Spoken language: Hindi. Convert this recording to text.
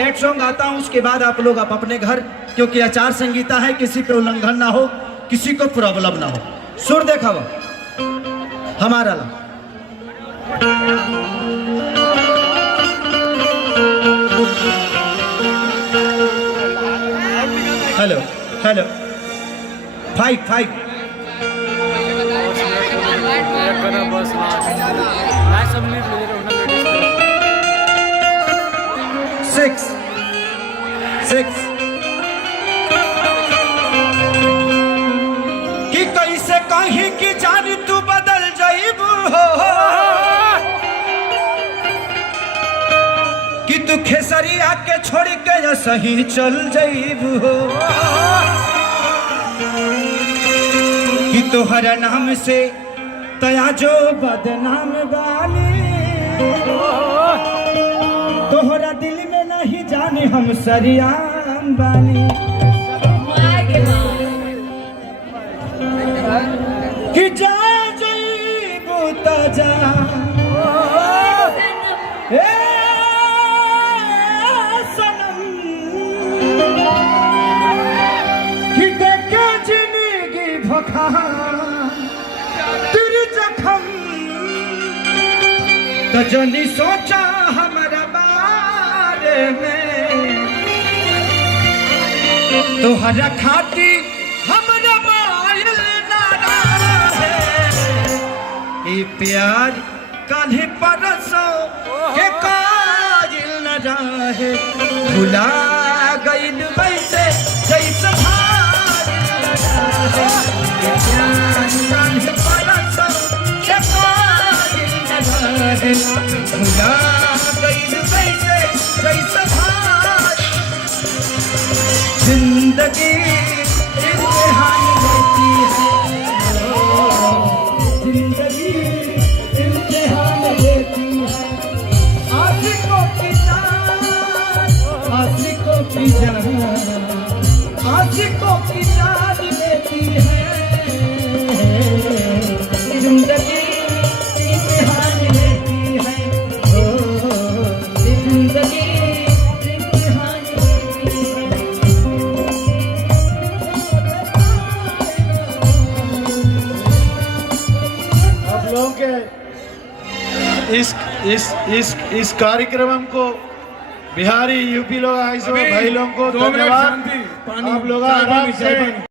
सैड सॉन्ग आता हूँ, उसके बाद आप लोग आप अपने घर, क्योंकि आचार संहिता है, किसी पे उल्लंघन ना हो, किसी को प्रॉब्लम ना हो। सुर देखा वो हमारा ला। हेलो हेलो 5 5 6 6 कि कैसे कहीं कि जान तू बदल जाइब हो, कि तू खेसरिया के छोड़ के सही चल जाइब हो, कि तोहरा नाम से तया जो बदनाम बानी, तोहरा दिल में नहीं जाने हम सरियाम बानी, कि जा जइबू त जा ए सनम, कि देखे जिंदगी भखा तेरी जखम, तो जनी सोचा हमारा बारे में, तोहरा खाती हमारा मायल नारा है, ये प्यार कान्हे परसों के काजिल न रहे, भुला गइल वैसे जैसे भागिल न रहे, ये प्यार कान्हे परसों के काजिल न रहे, भुला गइल वैसे जैसे भागिल। जिंदगी इम्तिहान लेती है, जिंदगी इम्तिहान लेती है, आशिकों की जान, आशिकों की जान, आशिकों की जान लेती है, जिंदगी इम्तिहान लेती है, जिंदगी इम्तिहान लेती है। आप लोगों के इस कार्यक्रम को बिहारी यूपी लोग भाई लोगों को धन्यवाद। आप लोग आराम से